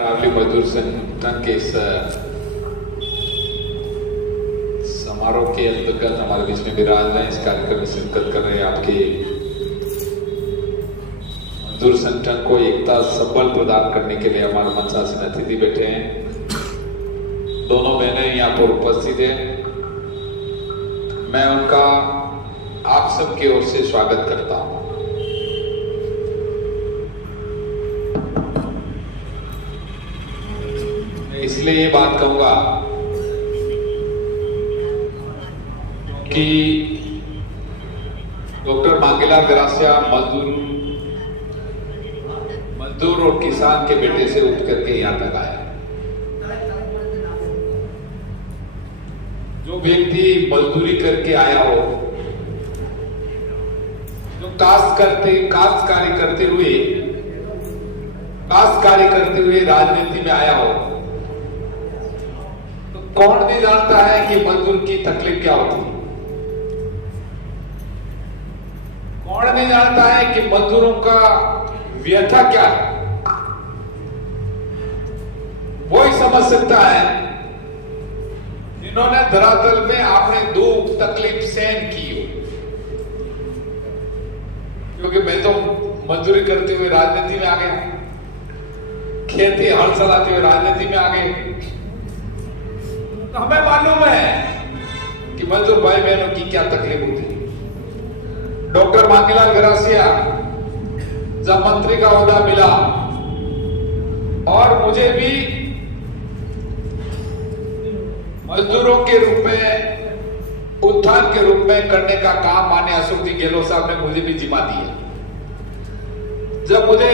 आपली मजदूर संगठन के इस समारोह के अंतर्गत हमारे बीच में विराज रहे, इस कार्यक्रम में शिरकत कर रहे हैं। आपके मजदूर संगठन को एकता सबल प्रदान करने के लिए हमारे मंचासीन अतिथि बैठे हैं। दोनों बहनें यहाँ पर उपस्थित हैं। मैं उनका आप सबकी ओर से स्वागत करता हूं। इसलिए ये बात कहूंगा कि डॉक्टर मांगेलाल गरासिया मजदूर और किसान के बेटे से उठ करके यहां तक आया। जो व्यक्ति मजदूरी करके आया हो, जो काश्तकारी करते हुए राजनीति में आया हो, तो कौन नहीं जानता है कि मजदूर की तकलीफ क्या होती है। कौन नहीं जानता है कि मजदूरों का व्यथा क्या है। वो ही समझ सकता है जिन्होंने धरातल में आपने दुख तकलीफ सहन की हो। क्योंकि मैं तो मजदूरी करते हुए राजनीति में आ गया, खेती हल चलाते हुए राजनीति में आ गए, तो हमें मालूम है कि मजदूर भाई बहनों की क्या तकलीफ होती है। डॉक्टर मांगेलाल गरासिया जब मंत्री का ओहदा मिला और मुझे भी मजदूरों के रूप में, उत्थान के रूप में करने का काम माननीय अशोक जी गहलोत साहब ने मुझे भी जिम्मा दिया। जब मुझे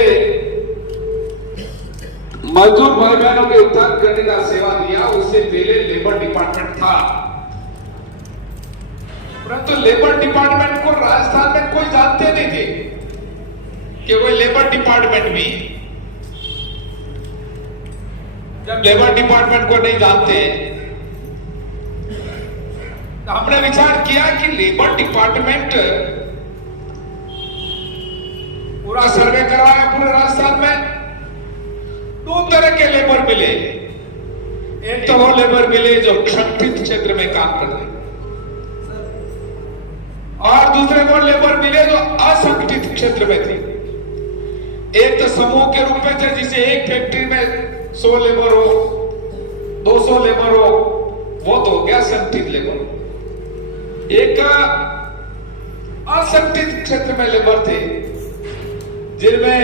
मजदूर भाई बहनों के उत्थान करने का सेवा दिया, उससे पहले लेबर डिपार्टमेंट था, परंतु लेबर डिपार्टमेंट को राजस्थान में कोई जानते नहीं थे कि वो लेबर डिपार्टमेंट भी। जब लेबर डिपार्टमेंट को नहीं जानते, तो हमने विचार किया कि लेबर डिपार्टमेंट पूरा सर्वे करवाया पूरे राजस्थान में। दो तरह के लेबर मिले। एक तो वो लेबर मिले जो संगठित क्षेत्र में काम कर रहे, और दूसरे वो लेबर मिले जो असंगठित क्षेत्र में थे। एक तो समूह के रूप में थे, जिसे एक फैक्ट्री में 100 लेबर हो, 200 लेबर हो, वो तो हो गया संगठित लेबर। एक असंगठित क्षेत्र में लेबर थे, जिनमें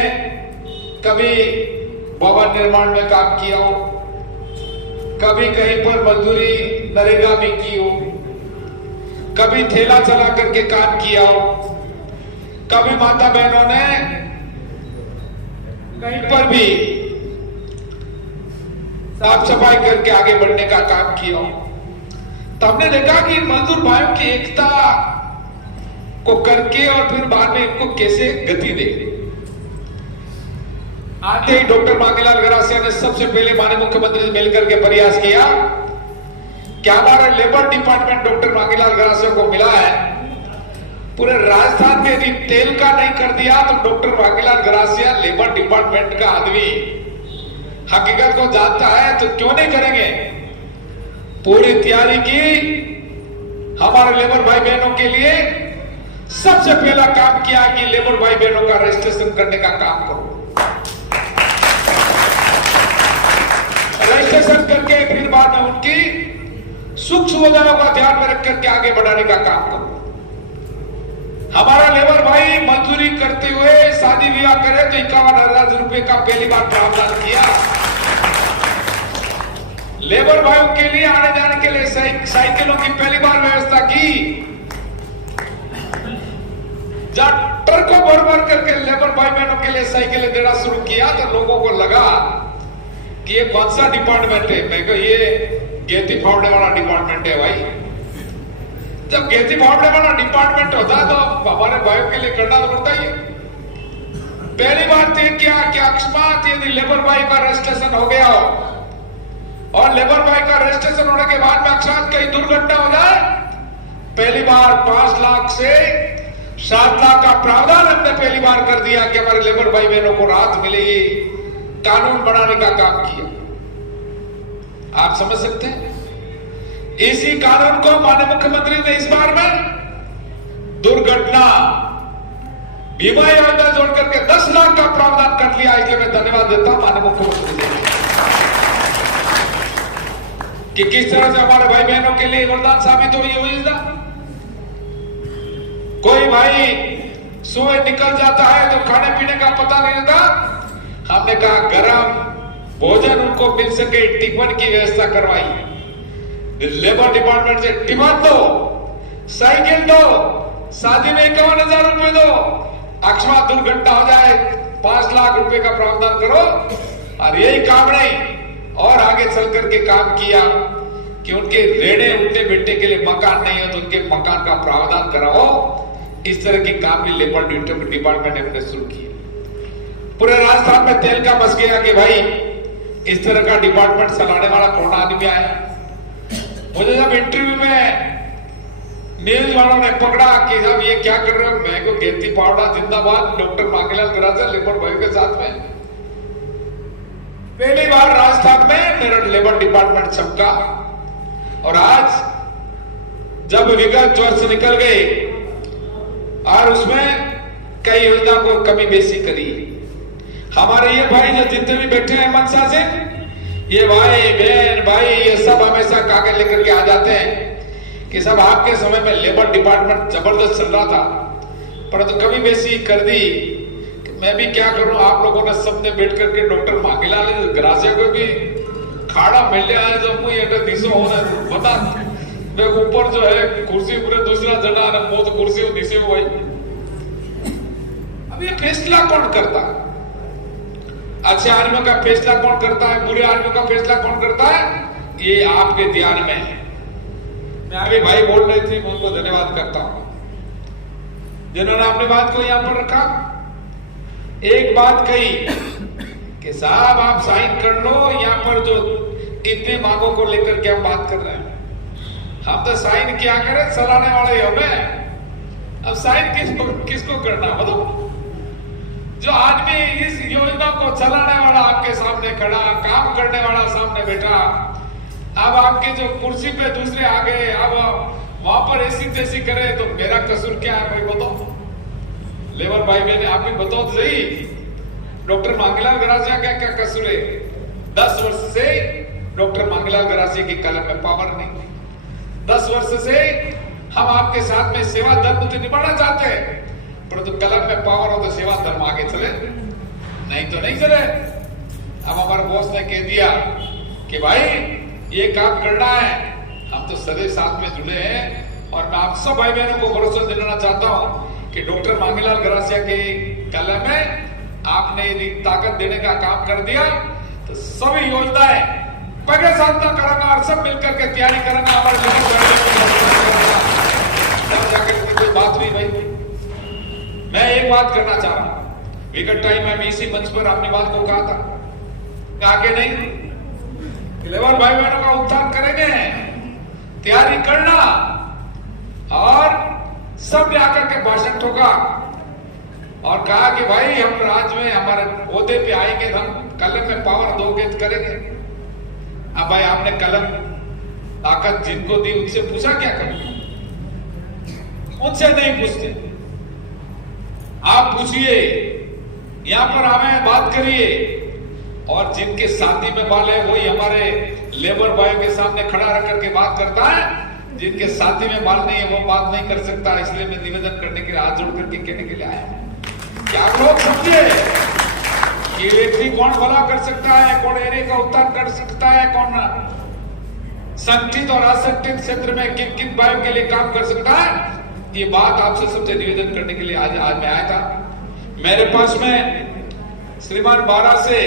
कभी भवन निर्माण में काम किया हो, कभी कहीं पर मजदूरी नरेगा में की हो, कभी ठेला चला करके काम किया हो, कभी माता बहनों ने कहीं पर भी साफ सफाई करके आगे बढ़ने का काम किया हो। तो हमने देखा कि मजदूर भाइयों की एकता को करके और फिर बाद में इनको कैसे गति दे। आते ही डॉक्टर मांगेलाल गरासिया ने सबसे पहले माननीय मुख्यमंत्री से मिलकर के प्रयास किया कि हमारा labour department doctor Mangelal Garasia को मिला है। पूरे राजस्थान में यदि तेल का नहीं कर दिया तो doctor Mangelal Garasia labour department का आदमी हकीकत को जानता है, तो क्यों नहीं करेंगे। पूरी तैयारी की हमारे लेबर भाई बहनों के लिए। सबसे पहला काम किया कि लेबर भाई बहनों का रजिस्ट्रेशन करने का काम करो। रजिस्ट्रेशन करके फिर बाद में उनकी सुख सुविधाओं का ध्यान में रख करके आगे बढ़ाने का काम करो। हमारा लेबर भाई मजदूरी करते हुए शादी ब्याह करे तो 51,000 रुपए का पहली बार प्रावधान किया। लेबर भाइयों के लिए आने जाने के लिए साइकिलों की पहली बार व्यवस्था की। जब ट्रकों भर करके लेबर भाई बहनों के लिए साइकिलें देना शुरू किया, तो लोगों को लगा कि ये कौन सा डिपार्टमेंट है। मैं कहा ये गेती फावड़े वाला डिपार्टमेंट है भाई। जब गेती फावड़े वाला डिपार्टमेंट होता तो हमारे भाइयों के लिए करना पड़ता ही। पहली बार तय किया कि अकस्मात यदि लेबर भाई का रजिस्ट्रेशन हो गया हो और लेबर भाई का रजिस्ट्रेशन होने के बाद में अकस्मात कहीं दुर्घटना हो जाए, पहली बार 5 लाख से 7 लाख का प्रावधान हमने पहली बार कर दिया कि हमारे लेबर भाई बहनों को राहत मिलेगी। कानून बनाने का काम किया। आप समझ सकते हैं? इसी कानून को माननीय मुख्यमंत्री ने इस बार में दुर्घटना बीमा योजना जोड़ करके 10 लाख का प्रावधान कर लिया। इसलिए मैं धन्यवाद देता हूं माननीय मुख्यमंत्री जी कि किस तरह से हमारे भाई बहनों के लिए वरदान साबित हुई योजना। कोई भाई सुबह निकल जाता है तो खाने पीने का पता नहीं रहता। हमने कहा गरम भोजन उनको मिल सके, टिफिन की व्यवस्था करवाई। लेबर डिपार्टमेंट से टिफिन दो, साइकिल दो, शादी में 51,000 रुपए दो, अकस्मात दुर्घटना हो जाए 5 लाख रुपए का प्रावधान करो। और यही काम नहीं और आगे चल करके काम किया कि उनके रहने उठने बैठने के लिए मकान नहीं है तो उनके मकान का प्रावधान कराओ। इस तरह की काम भी लेबर डिपार्टमेंट ने शुरू किया। पूरे राजस्थान में तेल का बस गया कि भाई इस तरह का डिपार्टमेंट चलाने वाला कौन आदमी आया। मुझे जब इंटरव्यू में न्यूज वालों ने पकड़ा कि साहब ये क्या कर रहे हो, मैं को गेती पावड़ा जिंदाबाद, डॉक्टर मांगीलाल गरासिया लेबर भाई के साथ में पहली बार राजस्थान में मेरा लेबर डिपार्टमेंट चमका। और आज जब विगत वर्ष निकल गए और उसमें कई योजना को कमी बेसी करी। हमारे ये भाई जो जितने भी बैठे हैं मनसा से, ये भाई बहन भाई ये सब हमेशा कागज लेकर के आ जाते हैं कि सब आपके समय में लेबर डिपार्टमेंट जबरदस्त चल रहा था, परंतु कमी बेसी कर दी। मैं भी क्या करूं, आप लोगों ने सबने बैठ करके डॉक्टर मांगीलाल गरासिया को भी खाड़ा मिल लिया है जो मुझे दिशो होना बता ऊपर जो है कुर्सी पूरे दूसरा जना मोद कुर्सी दिशे में वही। अब ये फैसला कौन करता है? अच्छे आदमियों का फैसला कौन करता है, बुरे आदमियों का फैसला कौन करता है? ये आपके ध्यान में है। मैं अभी भाई बोल रही थी, उनको धन्यवाद करता हूं जिन्होंने अपनी बात को यहां पर रखा। एक बात कही कि साहब आप साइन कर लो, यहां पर जो इतने मांगों को लेकर के हम बात कर रहे हैं, हम तो साइन क्या करें, चलाने वाले हमें। अब साइन किसको करना बताओ? जो आदमी इस योजना को चलाने वाला आपके सामने खड़ा, काम करने वाला सामने बैठा, अब आपके जो कुर्सी पे दूसरे आ गए, अब वहां पर ऐसी तैसी करे तो मेरा कसूर क्या है भाई बताओ? लेबर भाई बहन आप भी बताओ तो सही, डॉक्टर मांगीलाल गरासिया क्या क्या कसूर है? 10 वर्ष से डॉक्टर मांगीलाल गरासिया की कलम में पावर नहीं। 10 वर्ष से हम आपके साथ में सेवा धर्म तो निभाना चाहते हैं, परंतु कलम में पावर हो तो सेवा धर्म आगे चले, नहीं तो नहीं चले। अब हमारे बॉस ने कह दिया कि भाई ये काम करना है, हम तो सदैव साथ में जुड़े हैं। और मैं आप सब भाई बहनों को भरोसा दिलाना चाहता हूं कि डॉक्टर मांगीलाल गरासिया के कलम में आपने यदि ताकत देने का काम कर दिया तो सभी योजनाएं पगे साधना करूंगा और सब मिलकर के तैयारी करूंगा। हमारे कोई बात हुई भाई, मैं एक बात करना चाह रहा हूं। विगत टाइम में इसी मंच पर अपनी बात को कहा था, कहा कि नहीं लेबर भाई बहनों का उत्थान करेंगे, तैयारी करना। और सब ने आकर के भाषण ठोका और कहा कि भाई हम राज्य में हमारे ओहदे पे आएंगे तो हम कलम में पावर दोगे तो करेंगे। अब भाई आपने कलम ताकत जिनको दी उनसे पूछा क्या करेंगे? उनसे नहीं पूछते, आप पूछिए, यहां पर हमें बात करिए। और जिनके शादी में बाल है वही हमारे लेबर भाइयों के सामने खड़ा रख करके बात करता है, जिनके शादी में बाल नहीं है वो बात नहीं कर सकता। इसलिए मैं निवेदन करने के लिए हाथ जोड़ करके कहने के लिए आया हूं कि आप लोग समझिए कि व्यक्ति कौन भला कर सकता है, कौन एरिया का उत्थान कर सकता है, कौन संगठित और असंगठित क्षेत्र में किन किन भाइयों के लिए काम कर सकता है। ये बात आपसे सबसे निवेदन करने के लिए आज मैं आया था। मेरे पास में श्रीमान 12 से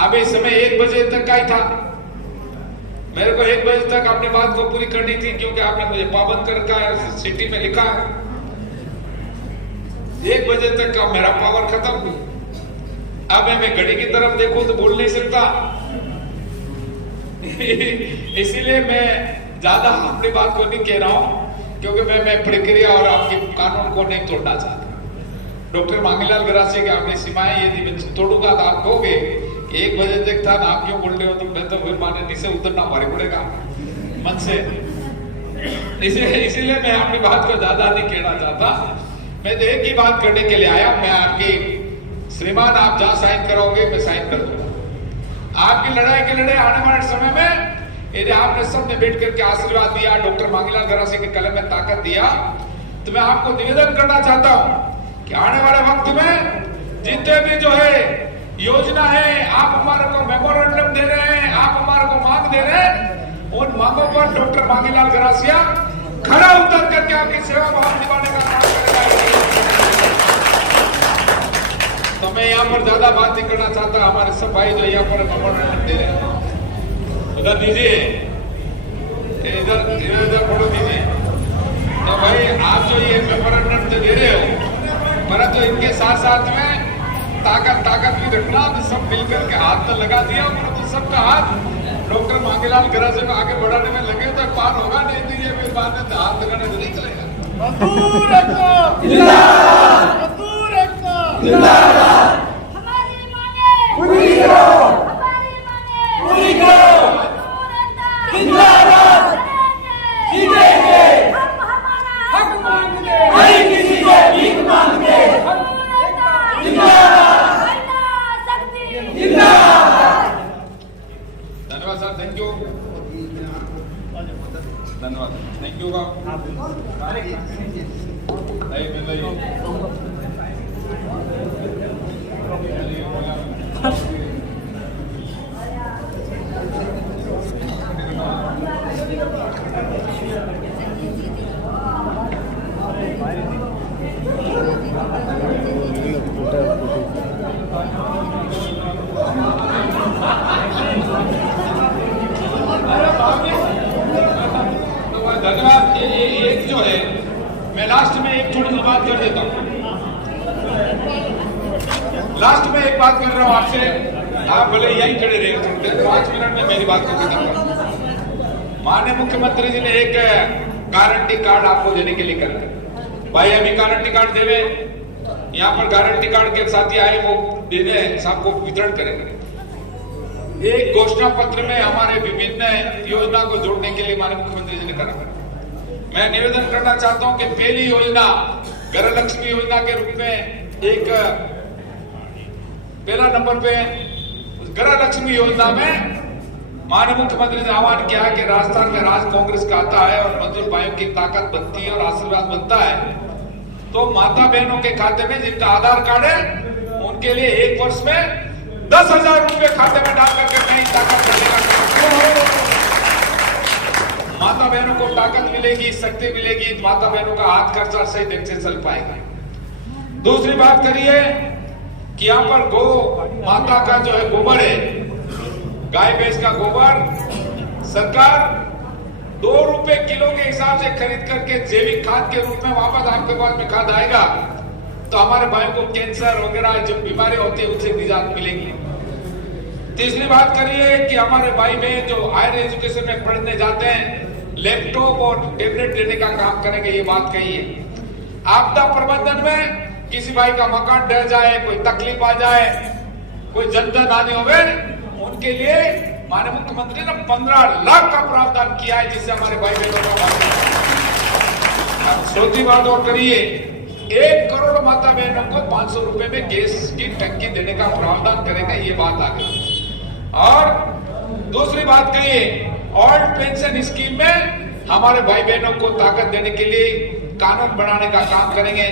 अभी समय 1 बजे तक का ही था। मेरे को 1 बजे तक अपनी बात को पूरी करनी थी, क्योंकि आपने मुझे पाबंद कर रखा है, सिटी में लिखा है 1 बजे तक का मेरा पावर खत्म। अब मैं घड़ी की तरफ देखूं तो भूल नहीं सकता इसीलिए मैं ज्यादा अपनी बात को नहीं कह रहा हूं, क्योंकि मैं प्रक्रिया और आपके कानून को नहीं तोड़ना चाहता। डॉक्टर मांगीलाल गरासिया की आपने सीमाएं यदि मैं तोड़ूंगा तो आप कहोगे 1 बजे तक था ना, आप क्यों बोल रहे हो? तो मैं तो फिर माने नीचे उतरना भारी पड़ेगा मन से। इसीलिए मैं अपनी बात को ज्यादा नहीं कहना चाहता। मैं तो एक ही बात करने के लिए आया। मैं आपकी श्रीमान, आप जहां साइन कराओगे मैं साइन कर दूंगा। आपकी लड़ाई के लड़े आने वाले समय में यदि आपने सबने बैठ करके आशीर्वाद दिया, डॉक्टर मांगीलाल गरासिया के कलम में ताकत दिया, तो मैं आपको निवेदन करना चाहता हूं कि आने वाले वक्त में जितने भी जो है योजना है, आप हमारे को मेमोरेंडम दे रहे हैं, आप हमारे को मांग दे रहे हैं, उन मांगों पर डॉक्टर मांगीलाल गरासिया खड़ा उतर करके आपकी सेवा भाव निभाने का काम करेगा। तो मैं यहाँ पर ज्यादा बात नहीं करना चाहता। हमारे सब भाई जो यहाँ पर मेमोरेंडम दे रहे हैं, उधर दीजिए, इधर फोटो दीजिए। तो भाई आप जो ये मेमोरेंडम दे रहे हो, परंतु इनके साथ साथ में ताकत भी रखना। तो सब मिलकर के हाथ तो लगा दिया, परंतु सबका हाथ डॉक्टर मांगीलाल गरासिया को आगे बढ़ाने में लगे तो पार होगा, नहीं तो ये भी बाद में हाथ लगाने से नहीं चलेगा। हमारी मांगे पूरी करो, हमारी मांगे पूरी करो, जिंदाबाद जीतेंगे। हम हमारा हक मांगते नहीं किसी से भीख मांगते। जिंदाबाद शक्ति जिंदाबाद। धन्यवाद सर, थैंक यू, धन्यवाद, थैंक यू। धन्यवाद। एक जो है, मैं लास्ट में एक थोड़ी सी बात कर देता हूं। लास्ट में एक बात कर रहा हूं आपसे, आप भले यहीं खड़े रहे, 5 मिनट में मेरी बात को खत्म करूं। माननीय मुख्यमंत्री जी ने एक गारंटी कार्ड आपको देने के लिए कर दिया। भाई अभी गारंटी कार्ड देवे, यहाँ पर गारंटी कार्ड के साथी आए, वो देने सबको वितरण करेंगे। एक घोषणा पत्र में हमारे विभिन्न योजना को जोड़ने के लिए माननीय मुख्यमंत्री जी ने करा। मैं निवेदन करना चाहता हूं कि पहली योजना घर लक्ष्मी योजना के रूप में एक पहला नंबर पे घर लक्ष्मी योजना में माननीय मुख्यमंत्री ने आह्वान किया कि राजस्थान में राज कांग्रेस का आता है और मजदूर भाइयों की ताकत बनती है और आशीर्वाद बनता है, तो माता बहनों के खाते में जिनका आधार कार्ड है उनके लिए 1 वर्ष में 10,000 रुपए खाते में डाल करके नई ताकत करने का काम। माता बहनों को ताकत मिलेगी, शक्ति मिलेगी, माता बहनों का हाथ खर्चा सही ढंग से चल पाएगा। दूसरी बात करिए कि यहाँ पर गौ माता का जो है गोबर है, गाय भैंस का गोबर सरकार 2 रुपए किलो के हिसाब से खरीद करके जैविक खाद के रूप में वापस आपके पास में खाद आएगा, तो हमारे भाइयों को कैंसर वगैरह जो बीमारी होती है उससे निजात मिलेगी। तीसरी बात करिए कि हमारे भाई बहन जो हायर एजुकेशन में पढ़ने जाते हैं, लैपटॉप और टैबलेट देने का काम करेंगे, ये बात कही है। आपदा प्रबंधन में किसी भाई का मकान ढह जाए, कोई तकलीफ आ जाए, कोई जनधन आने हो, उनके लिए माननीय मुख्यमंत्री ने 15 लाख का प्रावधान किया है, जिससे हमारे भाई बहनों को। चौथी बात और करिए, 1 करोड़ माता बहनों को 500 रुपए में गैस की टंकी देने का प्रावधान करेगा, ये बात आ गई। और दूसरी बात कहिए, ओल्ड पेंशन स्कीम में हमारे भाई बहनों को ताकत देने के लिए कानून बनाने का काम करेंगे।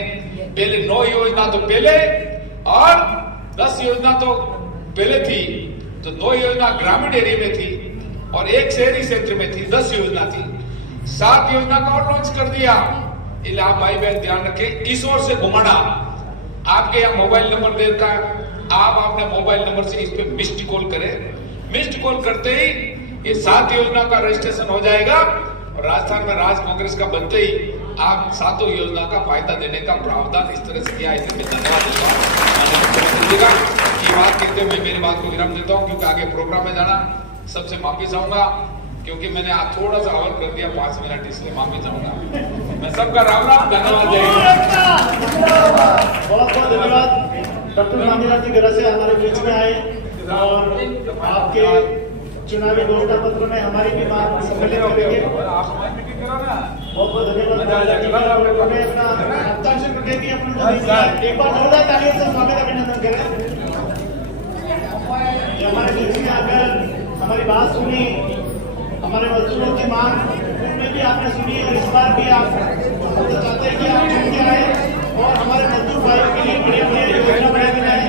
पहले 9 योजना तो पहले और 10 योजना तो पहले थी, तो 2 योजना ग्रामीण एरिया में थी और 1 शहरी क्षेत्र में थी, 10 योजना थी। 7 योजना का और लॉन्च कर दिया। इसलिए आप भाई बहन ध्यान रखें, इस ओर से घुमाना। आपके यहाँ मोबाइल नंबर देता है, आप अपने मोबाइल नंबर से इस पे मिस्ड कॉल करें। मिस्ड कॉल करते ही ये 7 योजना का रजिस्ट्रेशन हो जाएगा और राजस्थान में राज कांग्रेस का बनते ही आप 7 योजना का फायदा देने का प्रावधान इस तरह से किया। इसलिए मैं धन्यवाद देता हूँ। ये बात कहते हुए मेरी बात को विराम देता हूँ, क्योंकि आगे प्रोग्राम में जाना। सबसे माफी चाहूंगा कि क्योंकि मैंने आज थोड़ा सा हवन कर दिया 5 मिनट, इसलिए माफी चाहूंगा। मैं सबका राम राम, धन्यवाद। बहुत बहुत धन्यवाद। डॉक्टर मांगीलाल जी घर से हमारे बीच में आए और आपके चुनावी घोषणा पत्र में हमारी भी बात सम्मिलित करेंगे। बहुत बहुत धन्यवाद। अपना हस्ताक्षर करके भी अपने एक बार जोरदार तालियों से स्वागत अभिनंदन करें। हमारे बीच में आकर हमारी बात सुनी, हमारे मजदूरों की मांग उनमें भी आपने सुनी और इस बार भी आप चाहते हैं कि आप चुन के आए और हमारे मजदूर भाइयों के लिए बड़े बड़े योजना बना बनाए,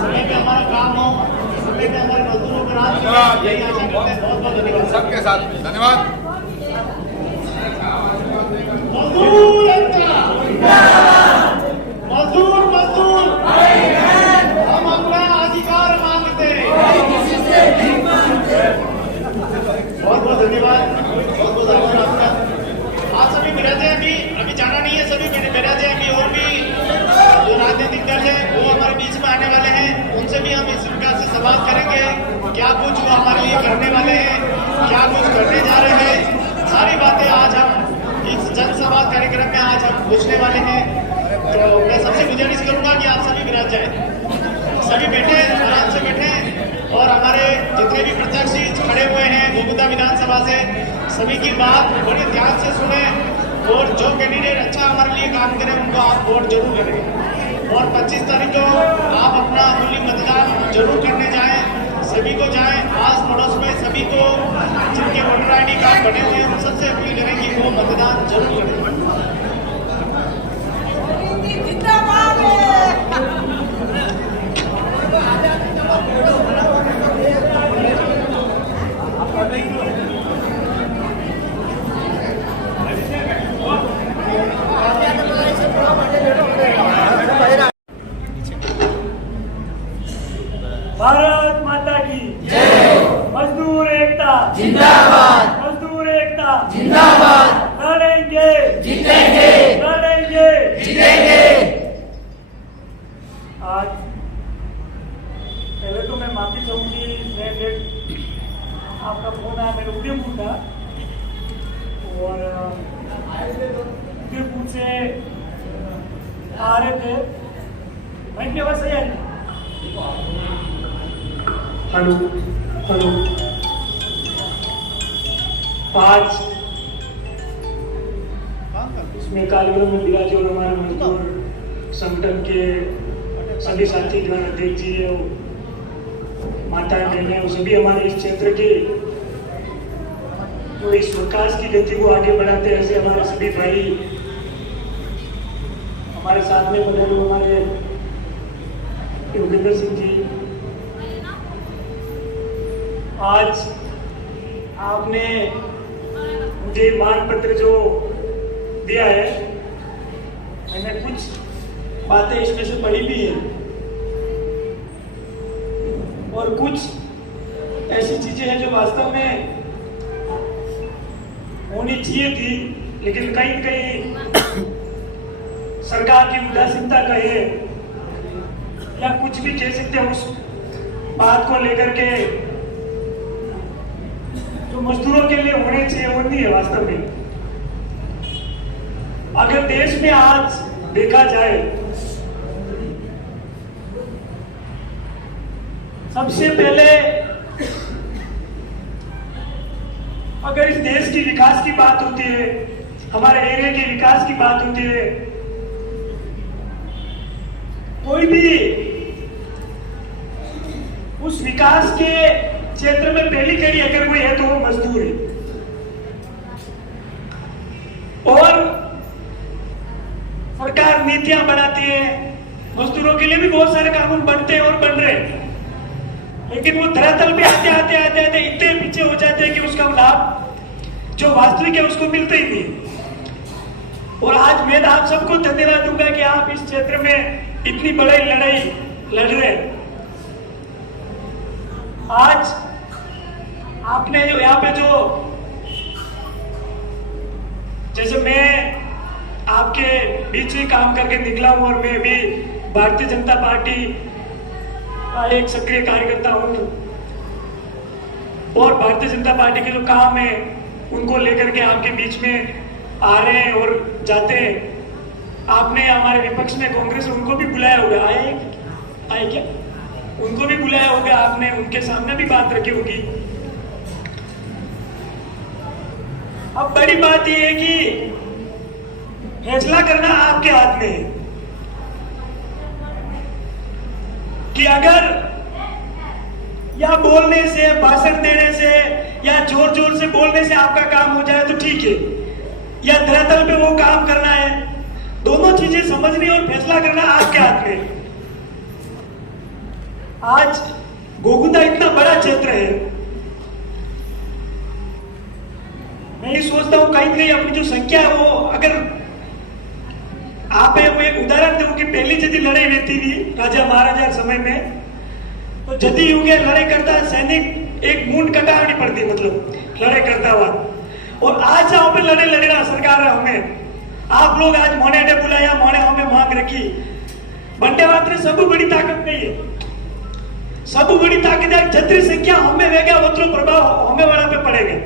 समय में हमारा काम हो, समय में हमारे मजदूरों को राहत मिले, यही आशा करते हैं। बहुत बहुत धन्यवाद सबके साथ धन्यवाद। मजदूर एकता, मजदूर मजदूर हम अपना अधिकार मांगते हैं। बहुत बहुत धन्यवाद, बहुत बहुत आभार आपका। आप सभी विराजे अभी जाना नहीं है, सभी विराजे अभी और भी जो राजनीतिक दल है वो हमारे बीच में आने वाले हैं, उनसे भी हम इस प्रकार से सवाल करेंगे क्या कुछ वो हमारे लिए करने वाले हैं, क्या कुछ करने जा रहे हैं। सारी बातें आज हम इस जनसंवाद कार्यक्रम में आज हम पूछने वाले हैं। तो मैं सबसे गुजारिश करूंगा कि आप सभी विराज जाए, सभी बैठे, आराम से बैठे और हमारे जितने भी प्रत्याशी खड़े हुए हैं गोकुता विधानसभा से, सभी की बात बड़े ध्यान से सुने और जो कैंडिडेट अच्छा हमारे लिए काम करे उनको आप वोट जरूर करें। और 25 तारीख को आप अपना मूल्य मतदान जरूर करने जाएं, सभी को जाएं, आस पड़ोस में सभी को जिनके वोटर ID कार्ड बने हुए हैं उन सबसे अपील करें कि वो मतदान जरूर करें। भारत माता की जय। मजदूर एकता जिंदाबाद, मजदूर एकता जिंदाबाद। लड़ेंगे जीतेंगे, लड़ेंगे जीतेंगे। आज पहले तो मैं माफी चाहूंगी, मैं आपका फोन आया, मेरे उदयपुर था और उदयपुर से आ रहे थे। मैं की आवाज सही आ रही? Hello hello. आज इसमें कार्यक्रम में विराज और हमारे मजदूर संगठन के सभी साथी गण अध्यक्ष जी और माता बहने और सभी हमारे इस क्षेत्र के जो इस विकास की गति को आगे बढ़ाते हैं, ऐसे हमारे सभी भाई हमारे साथ में बने हुए हमारे योगेंद्र सिंह जी। आज आपने मुझे मान पत्र जो दिया है, मैंने कुछ बातें इसमें से पढ़ी भी है और कुछ ऐसी चीजें हैं जो वास्तव में होनी चाहिए थी, लेकिन कहीं कहीं सरकार की उदासीनता कहे या कुछ भी कह सकते हैं, उस बात को लेकर के जो मजदूरों के लिए होने चाहिए वो नहीं है वास्तव में। अगर देश में आज देखा जाए, सबसे पहले अगर इस देश की विकास की बात होती है, हमारे एरिया के विकास की बात होती है, कोई भी उस विकास के क्षेत्र में पहली कड़ी अगर कोई है तो वो मजदूर है। और सरकार नीतियां बनाती है, मजदूरों के लिए भी बहुत सारे कानून बनते हैं और बन रहे हैं, लेकिन वो धरातल पे आते आते आते आते इतने पीछे हो जाते हैं कि उसका लाभ जो वास्तविक है उसको मिलता ही नहीं। और आज मैं आप सबको धन्यवाद दूंगा कि आप इस क्षेत्र में इतनी बड़ी लड़ाई लड़ रहे हैं। आज आपने जो यहाँ पे जो जैसे मैं आपके बीच में काम करके निकला हूं और मैं भी भारतीय जनता पार्टी का एक सक्रिय कार्यकर्ता हूं और भारतीय जनता पार्टी के जो काम है उनको लेकर के आपके बीच में आ रहे हैं और जाते हैं। आपने हमारे विपक्ष में कांग्रेस उनको भी बुलाया होगा, आए क्या? उनको भी बुलाया होगा आपने, उनके सामने भी बात रखी होगी। अब बड़ी बात यह है कि फैसला करना आपके हाथ में है कि अगर या बोलने से, भाषण देने से या जोर जोर से बोलने से आपका काम हो जाए तो ठीक है, या धरातल पे वो काम करना है। दोनों चीजें समझनी और फैसला करना आपके हाथ में। आज गोगुदा इतना बड़ा क्षेत्र है, मैं ये सोचता हूं कहीं कहीं अपनी जो संख्या है वो, अगर आप वो एक उदाहरण दूं कि पहली जदी लड़ाई रहती थी राजा महाराजा समय में, तो जदी युगे लड़ाई करता सैनिक एक मूंड कटावनी पड़ती, मतलब लड़ाई करता हुआ। और आज जहां पे लड़े लड़ेगा सरकार हमें, आप लोग आज मोने ने बुलाया, मोने हमें मांग रखी, बंटे मात्र सब बड़ी ताकत नहीं है, सब बड़ी ताकत है। जतरी संख्या हमें वेगा उतरो प्रभाव हमें वाला पे पड़ेगा।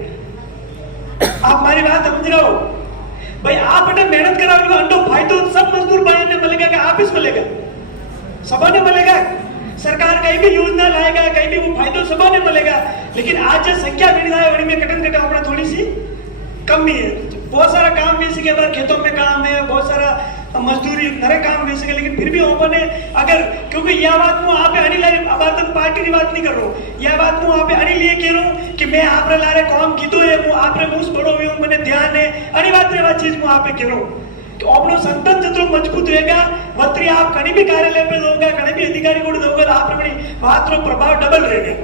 आप हमारी बात समझ रहे हो भाई? आप बेटा मेहनत कराओगे, अंडो फायदो सब मजदूर भाई ने मिलेगा कि आप इस मिलेगा, सबने मिलेगा। सरकार कहीं भी योजना लाएगा, कहीं भी वो फायदो सबने मिलेगा, लेकिन आज जो संख्या बढ़ी में कटन कटा अपना थोड़ी सी कमी है। बहुत सारा काम भी सके, खेतों में काम है, बहुत सारा मजदूरी नरे काम भी सके, लेकिन फिर भी ओपन है। अगर क्योंकि यह बात मैं आप अनिल बात पार्टी की बात नहीं कर रहा हूँ, यह बात मैं आप अनिल लिए कह रहा हूँ कि मैं आप लारे काम कीधो है, वो आप मुंह बड़ो हुई हूँ, मैंने ध्यान है अनिवार्य चीज मैं आप कह रहा हूँ कि अपनो संगठन जितना मजबूत रहेगा, वत्री आप कहीं भी कार्यालय पे दोगे, कहीं भी अधिकारी को दोगे, तो आप अपनी बात रो प्रभाव डबल रहेगा।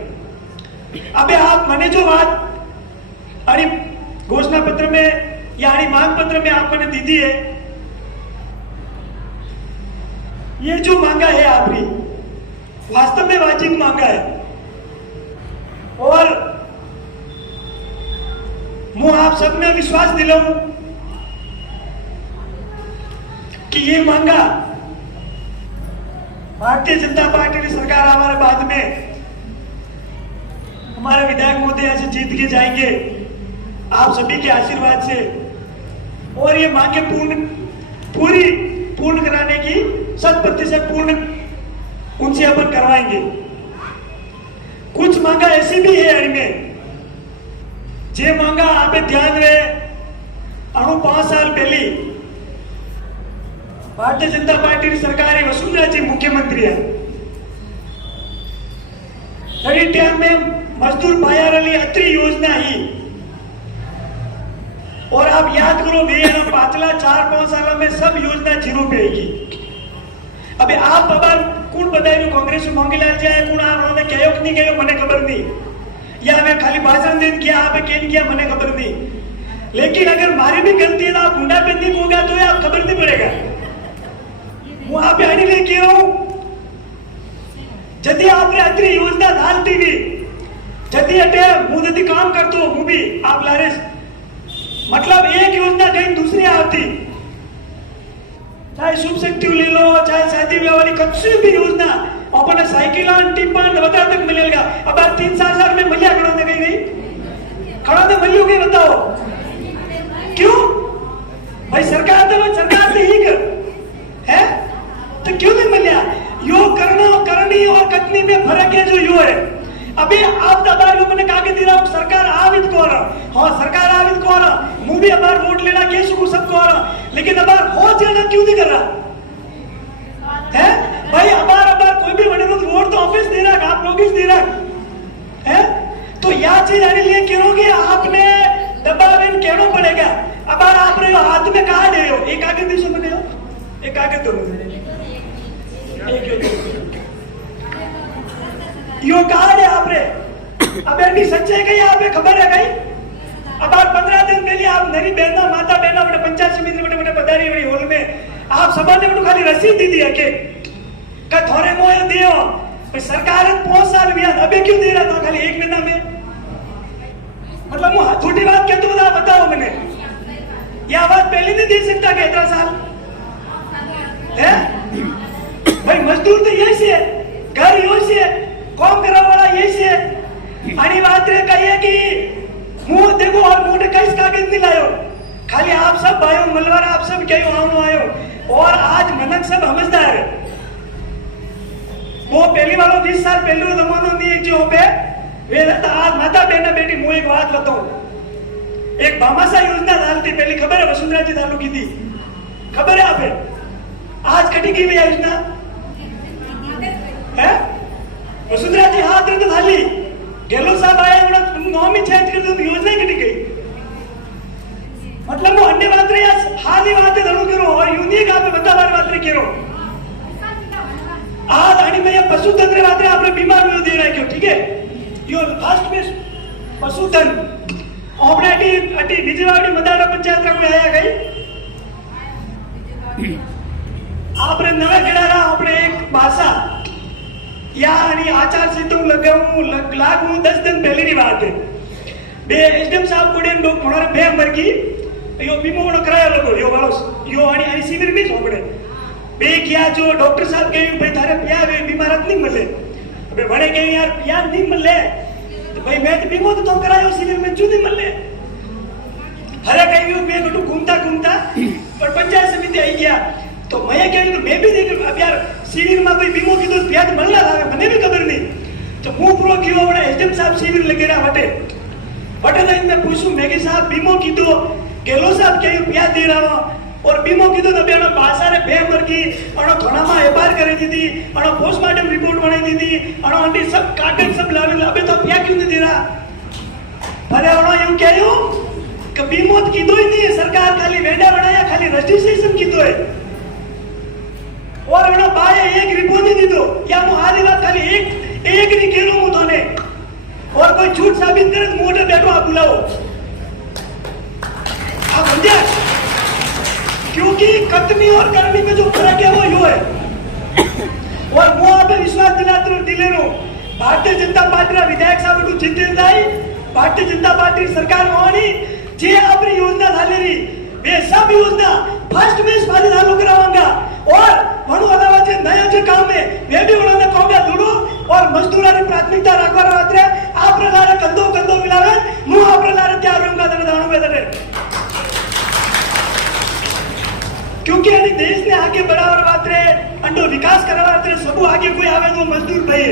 अबे आप मैंने जो बात अरे घोषणा पत्र में या मांग पत्र में आपने दी दी है, ये जो मांगा है आपने वास्तव में वाजिब मांगा है। और मैं आप सब में विश्वास दिलाऊं कि ये मांगा भारतीय जनता पार्टी की सरकार हमारे बाद में हमारे विधायक महोदय से जीत के जाएंगे आप सभी के आशीर्वाद से, और ये मांगे पूर्ण कराने की 100% पूर्ण उनसे अपन करवाएंगे। कुछ मांगा ऐसी भी है इनमें जे मांगा आप ध्यान रहे, अणु 5 साल पहले भारतीय जनता पार्टी की सरकार है, वसुंधरा जी मुख्यमंत्री है, तभी टाइम में मजदूर पाया रही अत्री योजना ही। और आप याद करो पांचला 4-5 साल में सब योजना जीरो पे आएगी। अबे आप बाबा कौन बताए कांग्रेस में मोंगीलाल जाए कौन आपने कहो कि नहीं कहो मने खबर नहीं, या हमें खाली भाषण दिन किया आप केन किया मने खबर नहीं, लेकिन अगर मारी भी गलती है आप मुंडा पे नहीं होगा तो आप खबर नहीं पड़ेगा। वहां पे आने लेके हूं जदि आपने अत्री योजना डालती भी जदि अटे मुझे काम करते हो भी आप लारे, मतलब एक योजना कहीं दूसरी आती, चाहे शुभ शक्ति ले लो, चाहे शादी विवाह वाली कच्ची भी योजना अपने साइकिल टिप्पण बता तक मिलेगा। अब 3-4 साल में मलिया खड़ा दे गई खड़ा दे मलियो गई, बताओ क्यों भाई? सरकार से ही कर है तो क्यों नहीं मिलिया? यो करना करनी और कटनी में फर्क है जो यो है। अभी आप दबार मैंने कहा दे रहा हूं सरकार आविद को रहा, हाँ सरकार आविद को रहा, मुंह भी अबार वोट लेना के सबको आ रहा, लेकिन अबार हो जाना क्यों नहीं कर रहा है भाई? अबार कोई भी बने वोट तो ऑफिस दे रहा, आप लोग दे रहा है, तो यह चीज आने लिए कहोगे आपने दबाव इन कहना पड़ेगा। अबार आप रहे हो हाथ में कहा दे हो, एक आगे दिशा में हो, एक आगे दो, यो कार्ड है आपने, अब एंडी सच्चे गई आप खबर है गई। अब आप 15 दिन पहले आप नरी बहना माता बहना बड़े पंचायत समिति बड़े पधारी बड़ी हॉल में आप सभा ने बड़ो खाली रसीद दी दी है कि थोड़े मोए दियो, सरकार 5 साल भी अबे क्यों दे रहा था खाली 1 महीना में? मतलब वो छोटी बात क्या तो बताओ मैंने, यह बात पहले नहीं दे सकता कि इतना साल है भाई? मजदूर तो यही से, घर यही से, काम करा वाला यही से, अनिवार्य बात रे कही है कि मुंह देखो और मोटे कई कागज नहीं लायो, खाली आप सब भाइयों मलवार आप सब कहीं आनो आयो और आज मनक सब समझदार है। वो पहली बार 20 साल पहले जमानो नहीं एक जो पे वे रहता आज माता बहना बेटी मुंह एक बात बताऊं, एक भामाशा योजना डालती पहले खबर है वसुंधरा जी चालू की थी, खबर है आपे आज कटी की हुई योजना है वसुंधरा जी हाथ रख डाली गेलो साहब आए उन्होंने नौमी चेंज कर दो योजना कटी गई। मतलब वो अन्य बात रही हाली बातें धड़ो करो और यूनिक आप बता बात रही करो आज आणि में ये पशुधन बात रहे आपने बीमार में दे रहा है क्यों ठीक है यो फर्स्ट में पशुधन आपने अटी विजयवाड़ी मदारा पंचायत का कोई आया गई आपने नवे गडारा आपने एक भाषा या आणि आचार संहिता लगाऊं लागू 10 दिन पहले की बात है बे एसडीएम साहब कोडे लोग म्हणा बे अंबर की यो बीमो वणो कराया लोगो यो वालो यो आणि शिविर में झोपड़े बे किया जो डॉक्टर साहब के भाई थारे पिया वे बीमारत नहीं मिले अबे बड़े के यार पिया नहीं मिले तो भाई मैं तो बीमो तो करायो शिविर में क्यों नहीं मिले हरे कहीं मैं गटू घूमता घूमता पर पंचायत समिति आई गया तो मैं कहीं मैं भी देख अब यार शिविर में कोई बीमो की तो पिया तो मिलना था मैंने भी खबर नहीं तो मुंह प्रो कियो बड़ा एसडीएम साहब शिविर लगे रहा बटे लाइन में पूछूं मैं कि साहब बीमो की तो गेलो साहब कहीं पिया दे रहा हूं और बीमो की तो बेनो भाषा रे बेमर की अणो थोड़ा में एफआईआर करे दी थी अणो पोस्टमार्टम रिपोर्ट बनाई दी थी अणो आंटी सब कागज सब लावे लावे तो पिया क्यों नहीं दे रहा अरे अणो यूं कहयो कि बीमो की तो ही नहीं है सरकार खाली वेंडा बनाया खाली रजिस्ट्रेशन की तो है और अणो बाय एक रिपोर्ट नहीं दी दो या मु हाली बात खाली एक नहीं केरो मु तोने और कोई झूठ साबित करे तो मोटे बैठो आप बुलाओ आप समझे क्योंकि कटनी और करनी में जो फर्क है वो यो है और वो आप विश्वास दिलाते दिले रो भारतीय जनता पार्टी विधायक साहब जितेंद्र भाई भारतीय जनता पार्टी सरकार होनी जे आपरी योजना धालेरी वे सब योजना फर्स्ट में स्वादी चालू करावांगा और वणु अलावा जे नया जे काम है वे भी उन्होंने कहूंगा जुड़ो और मजदूरानी प्राथमिकता रखवा रात्रे आप प्रकार कंदो कंदो मिलावे मु आप प्रकार तैयार रहूंगा तने दाणु में तने क्योंकि अभी देश ने आगे बढ़ावा रात्रे अंडो विकास करवा रात्रे सबू आगे कोई आवे तो मजदूर भाई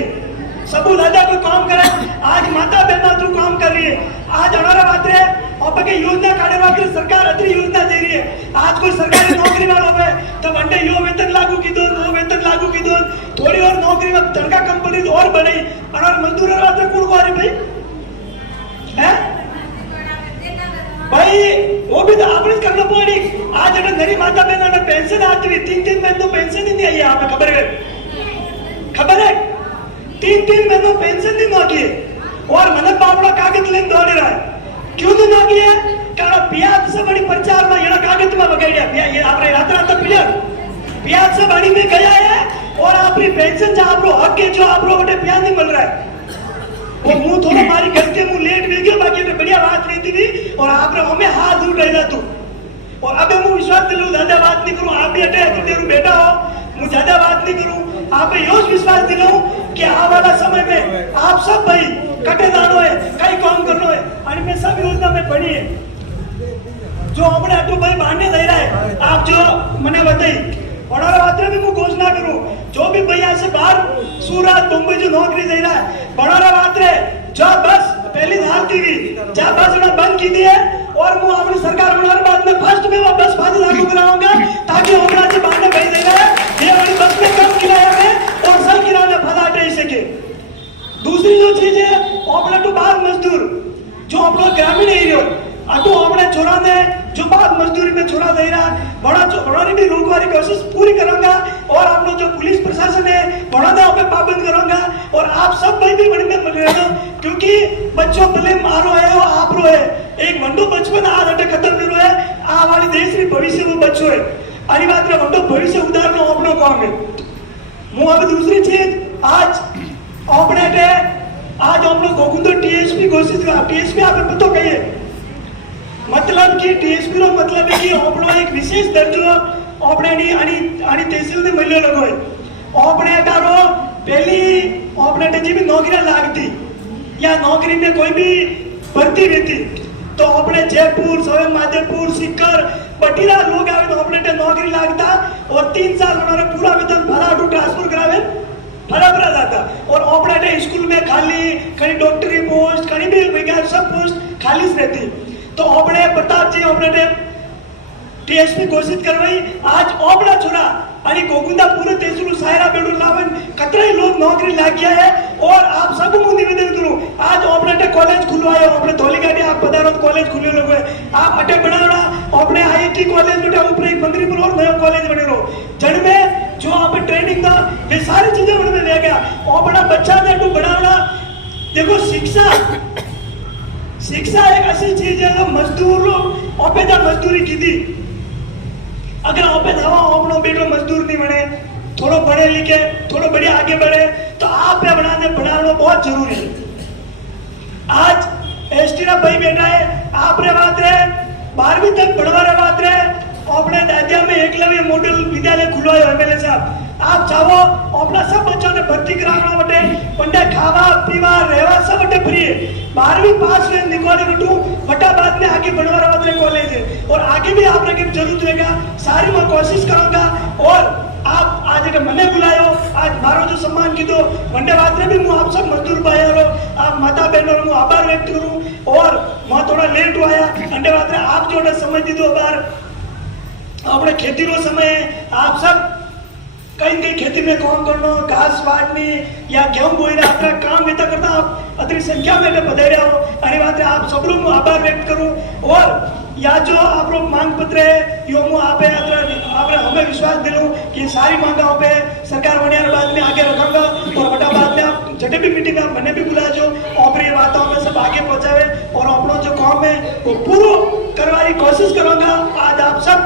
सबू दादा कोई काम करे आज माता बहना तू काम कर रही है आज हमारा रात्रे और के योजना काढ़े वाले सरकार अतरी योजना दे रही है आज कोई सरकारी नौकरी वालों पे तो घंटे यो वेतन लागू की दो वो वेतन लागू की दो थोड़ी और नौकरी में तड़का कंपनी और बढ़ी और मजदूर रात्रे कुड़ को आ रही भाई है भाई वो भी तो आपने करना पड़ी आज अगर मेरी माता बहना ने पेंशन आती हुई 3 महीनों पेंशन ही नहीं आई यहाँ पे खबर है 3 महीनों पेंशन नहीं मांगी और मनक बाबड़ा कागज लेने दौड़ रहा है क्यों नहीं मांगी है कारण पियाज से बड़ी प्रचार में ये कागज में बगाड़िया ये आपने रात पियाज से बड़ी में गया है और आपकी पेंशन जो आप हक है जो आप बटे पियाज नहीं मिल रहा है वो मुंह थोड़ा मारी गलती मुंह लेट भी गया बाकी में बढ़िया बात नहीं थी और आपने हमें हाथ दूर रहना तू और अब मैं विश्वास दिलूं ज्यादा बात नहीं करूं आप भी अटे तो बेटा हो मैं ज्यादा बात नहीं करूं आप यो विश्वास दिलाऊं कि आने वाला समय में आप सब भाई कटे दानो है कई काम करनो है और मैं सब योजना में पड़ी है जो हमने अटू भाई मान्य दे रहा है आप जो मैंने बताई और रात्रि में मैं घोषणा करूं जो भी भैया से बाहर सूरत मुंबई जो नौकरी दे रहा है बड़ा रात्रि जो बस पहली हाल थी जहाँ बस बंद की दी है और वो अपनी सरकार बनाने बाद में फर्स्ट में वो बस फादी लागू कराऊंगा ताकि हमरा से बाहर भेज दे रहा है ये वाली बस में कम किराया में और सब किराया फदा हटे सके। दूसरी जो चीज है अपना तो बाहर मजदूर जो हम लोग ग्रामीण एरिया अटो हमने छोड़ा ने जो बात मजदूरी में छोड़ा दे रहा बड़ा भी रोकने की कोशिश पूरी करूंगा और हम लोग जो पुलिस प्रशासन है बड़ा ने पे पाबंद करूंगा और आप सब भाई भी बड़ी में रहना क्योंकि बच्चों भले मारो है और आप रो है एक मंडो बचपन आज अटे खत्म नहीं रो है आ हमारी देश की भविष्य वो बच्चों है अरे बात रे मंडो भविष्य उदाहरण अपनो काम है मु अब दूसरी चीज आज अपने आज हम लोग गोकुंदो टीएसपी घोषित हुआ टीएसपी आप पता कहिए मतलब कि टीएसपी रो मतलब है कि आपनो एक विशेष दर्जो आपने आणि तहसील ने मिल्यो लगो आपने तारो पहली आपने जी भी नौकरी लागती या नौकरी में कोई भी भर्ती रहती तो अपने जयपुर सवे माधेपुर सीकर बटीरा लोग आवे तो अपने नौकरी लागता और 3 साल उन्होंने पूरा वेतन फलाटू ट्रांसफर करावे फलावरा जाता और अपने स्कूल में खाली कहीं डॉक्टरी पोस्ट कहीं भी वैज्ञानिक सब पोस्ट खाली रहती तो अपने प्रताप जी अपने टीएसपी घोषित करवाई आज ओपड़ा छुरा आणि गोकुंदा पूरे तहसील सायरा बेडू लावन कतरे लोग नौकरी लाग गया है और आप सब को निवेदन करूं आज ओपड़े कॉलेज खुलवायो अपने धोली गाड़ी आप पधारो कॉलेज खुले लोग आप अटे बनावड़ा अपने आईआईटी कॉलेज में ऊपर एक मंत्रीपुर और नया कॉलेज बने रहो जड़ में जो आप ट्रेनिंग का ये सारी चीजें बनने रह गया ओपड़ा बच्चा ने तू बनावड़ा देखो शिक्षा एक ऐसी चीज है मजदूर ओपेदा मजदूरी की थी अगर ओपेद हवा अपनो बेटो मजदूर नहीं बने थोड़ो पढ़े लिखे थोड़ो बढ़िया आगे बढ़े तो आप पे बनाना बहुत जरूरी है आज एसटी ना भाई बेटा है आप रे बात रे 12वीं तक पढ़वा रे बात रे अपने दादिया में एकलव्य मॉडल विद्यालय खुलवायो एमएलए साहब आप चाहो अपना सब बच्चों ने भर्ती कराना बटे पंडे खावा पीवा रहवा सब बटे फ्री है 12वीं पास में निकाले बटू बटा बाद में आगे बढ़वा रहा है कॉलेज है और आगे भी आप लोगों की जरूरत रहेगा सारी मैं कोशिश करूंगा और आप आज एक मने बुलायो आज मारो जो सम्मान की दो वंडे बात में भी मैं आप सब मजदूर भाई आप माता बहनों को आभार व्यक्त करूं और मैं थोड़ा लेट हुआ अंडे बात में आप जो समय दी दो बार अपने खेती रो समय आप सब कहीं कहीं खेती में काम करना घास वाटनी या गेहूं बोई आपका काम बेता करता आप अति संख्या में बधाई रहे हो अरे बात है आप सब लोग आभार व्यक्त करूं और या जो आप लोग मांग पत्र है यो मु आप हमें विश्वास दिलूं कि सारी मांगा पे सरकार होने बाद में आगे रखूंगा और बटा बाद में आप जटे भी मीटिंग आप मैंने भी बुलाया जो और ये बातों में सब आगे पहुंचावे और अपना जो काम है वो पूरा करवाने की कोशिश करूंगा आज आप सब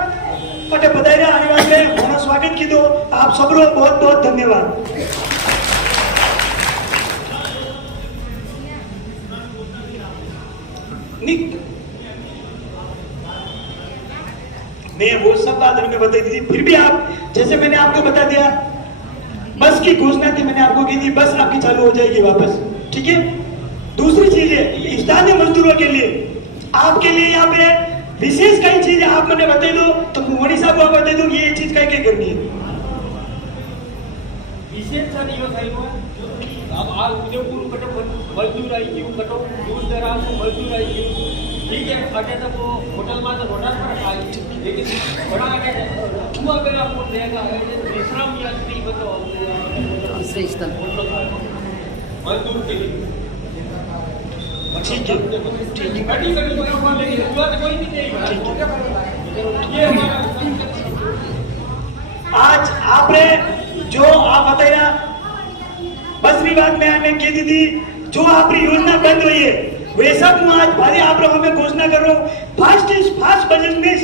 पटे बधाई आने वाले होना स्वागत की दो आप सब लोग बहुत बहुत धन्यवाद मैं वो सब बात उन्हें बताई थी फिर भी आप जैसे मैंने आपको बता दिया बस की घोषणा थी मैंने आपको की थी बस आपकी चालू हो जाएगी वापस ठीक है दूसरी चीज है स्थानीय मजदूरों के लिए आपके लिए यहाँ पे विशेष कई चीज आप मैंने बता दो तो मोदी साहब को बता दो ये चीज कई कई करनी है विशेष अब आज उदयपुर कटो मजदूर आई गયું कटो दूर दराज मजदूर आई गયું ठीक है अटे तो वो होटल में तो होटल पर खाई लेकिन बड़ा आगे हुआ मेरा फोन देगा है विश्राम यात्री बताओ आश्रय स्थल मजदूर के लिए ठीक है कड़ी कड़ी तो लेकिन शुरुआत कोई भी नहीं ये हमारा आज आपने जो आप बताया बस विभाग में आने की दीदी जो आपकी योजना बंद हुई है वे सब मैं आज भारी आप लोगों में घोषणा कर रहा हूँ फास्ट बजट में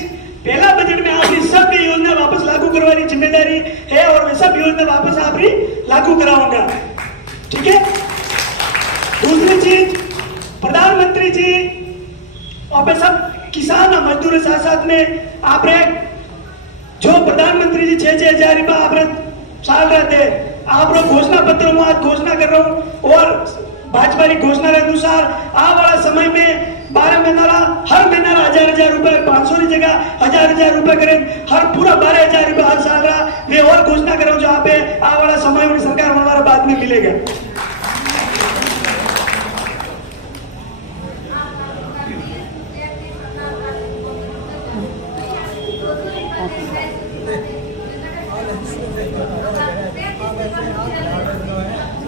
पहला बजट में आपकी सब योजना वापस लागू करवाने की जिम्मेदारी है और वे सब योजना वापस आपकी लागू कराऊंगा ठीक है दूसरी चीज प्रधानमंत्री जी और सब किसान और मजदूर साथ साथ में आप जो प्रधानमंत्री जी 6,000 रुपया आप साल रहे थे आप लोग घोषणा पत्र में आज घोषणा कर रहा हूँ और भाजपा की घोषणा के अनुसार आ वाला समय में 12 महीना हर महीना 1,000 रुपए 500 की जगह 1,000 रुपए करें हर पूरा 12,000 रुपए हर साल रहा मैं और घोषणा कर रहा हूँ जहाँ पे आ वाला समय में सरकार हमारा बाद में मिलेगा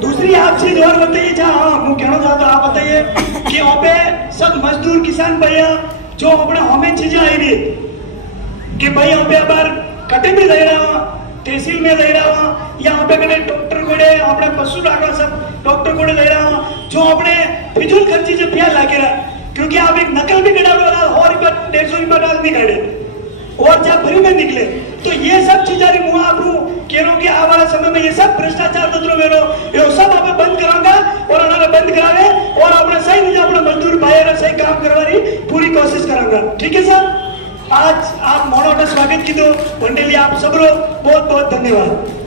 दूसरी आप चीज और बताइए जहाँ हाँ कहना चाहता आप बताइए कि वहाँ पे सब मजदूर किसान भैया जो अपने हमें चीजें आई रही कि भाई यहाँ पे अबार कटे भी रह रहा तहसील में रह रहा यहाँ पे कटे डॉक्टर कोड़े अपने पशु डॉक्टर सब डॉक्टर कोड़े रह रहा जो अपने फिजूल खर्ची से प्यार लागे रहा क्योंकि आप एक नकल भी कटा और 150 रुपया डाल नहीं काटे और जब फ्री में निकले तो ये सब चीजें मुँह आप कह रहा हूँ कि आ वाला समय में ये सब भ्रष्टाचार तंत्र मेरो ये सब आप बंद कराऊंगा और उन्होंने बंद करावे और अपने सही निजा अपने मजदूर भाई सही काम करवाने पूरी कोशिश करूंगा ठीक है सर आज आप मोड़ो स्वागत की दो मंडली आप सब बहुत बहुत धन्यवाद।